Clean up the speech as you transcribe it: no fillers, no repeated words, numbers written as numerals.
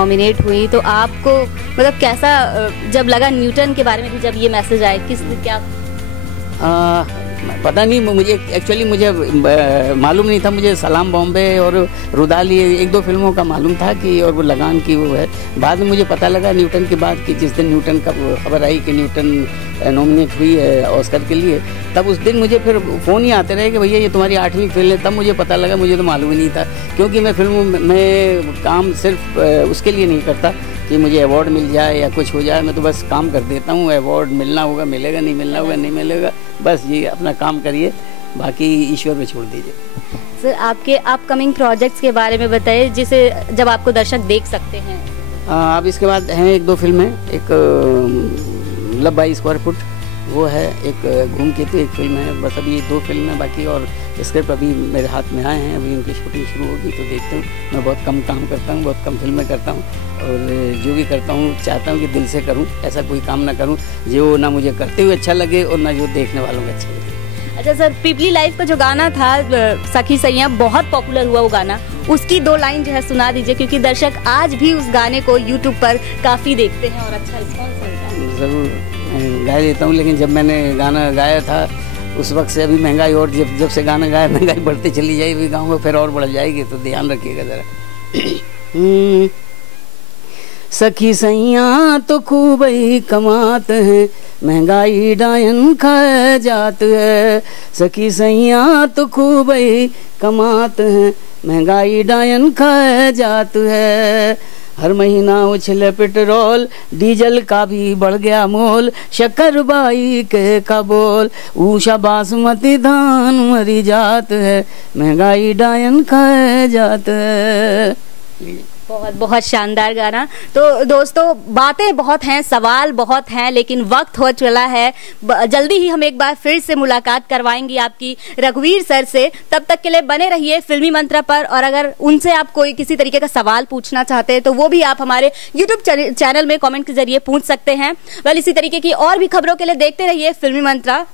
Nominate हुई, तो आपको मतलब कैसा जब लगा, न्यूटन के बारे में भी जब ये मैसेज आए, किस क्या पता नहीं, मुझे एक्चुअली मुझे मालूम नहीं था। मुझे सलाम बॉम्बे और रुदाली एक दो फिल्मों का मालूम था कि, और वो लगान की वो है। बाद में मुझे पता लगा न्यूटन के बाद कि जिस दिन न्यूटन का खबर आई कि न्यूटन नॉमिनेट हुई है ऑस्कर के लिए, तब उस दिन मुझे फिर फ़ोन ही आते रहे कि भैया ये तुम्हारी 8वीं फिल्म है। तब मुझे पता लगा, मुझे तो मालूम ही नहीं था, क्योंकि मैं फिल्मों में काम सिर्फ उसके लिए नहीं करता कि मुझे अवार्ड मिल जाए या कुछ हो जाए। मैं तो बस काम कर देता हूँ, अवार्ड मिलना होगा मिलेगा, नहीं मिलना होगा नहीं मिलेगा, बस ये अपना काम करिए, बाकी ईश्वर पे छोड़ दीजिए। सर, आपके अपकमिंग प्रोजेक्ट्स के बारे में बताइए, जिसे जब आपको दर्शक देख सकते हैं। अब इसके बाद हैं एक दो फिल्में, एक मतलब 22 स्क्वायर फुट वो है, एक घूम के तो एक फिल्म है, बस अभी 2 फिल्में बाकी, और स्क्रिप्ट अभी मेरे हाथ में आए हैं, अभी उनकी शूटिंग शुरू होगी तो देखते हूँ। मैं बहुत कम काम करता हूँ, बहुत कम फिल्में करता हूँ, और जो भी करता हूँ चाहता हूँ कि दिल से करूँ, ऐसा कोई काम ना करूँ जो ना मुझे करते हुए अच्छा लगे और ना जो देखने वालों को अच्छा लगे। अच्छा सर, पीपली लाइफ का जो गाना था सखी सैया, बहुत पॉपुलर हुआ वो गाना, उसकी 2 लाइन जो है सुना दीजिए, क्योंकि दर्शक आज भी उस गाने को यूट्यूब पर काफ़ी देखते हैं और अच्छा रिस्पॉन्स मिलता है। ज़रूर गा देता हूँ, लेकिन जब मैंने गाना गाया था उस वक्त से अभी महंगाई, और जब से गाना गाया महंगाई बढ़ती चली जाएगी, गाँव में फिर और बढ़ जाएगी, तो ध्यान रखिएगा ज़रा। सखी सैया तो खूब ही कमात है, महंगाई डायन खा जात है। सखी सैया तो खूब ही कमात है, महंगाई डायन खा जात है। हर महीना उछले पेट्रोल डीजल का भी बढ़ गया मोल, शक्कर बाई के का बोल, ऊषा बासमती धान मरी जात है, महंगाई डायन खा जात है। बहुत बहुत शानदार गाना। तो दोस्तों, बातें बहुत हैं, सवाल बहुत हैं, लेकिन वक्त हो चला है। जल्दी ही हम एक बार फिर से मुलाकात करवाएंगे आपकी रघुवीर सर से। तब तक के लिए बने रहिए फिल्मी मंत्रा पर, और अगर उनसे आप कोई किसी तरीके का सवाल पूछना चाहते हैं तो वो भी आप हमारे यूट्यूब चैनल में कमेंट के जरिए पूछ सकते हैं। इसी तरीके की और भी खबरों के लिए देखते रहिए फिल्मी मंत्रा।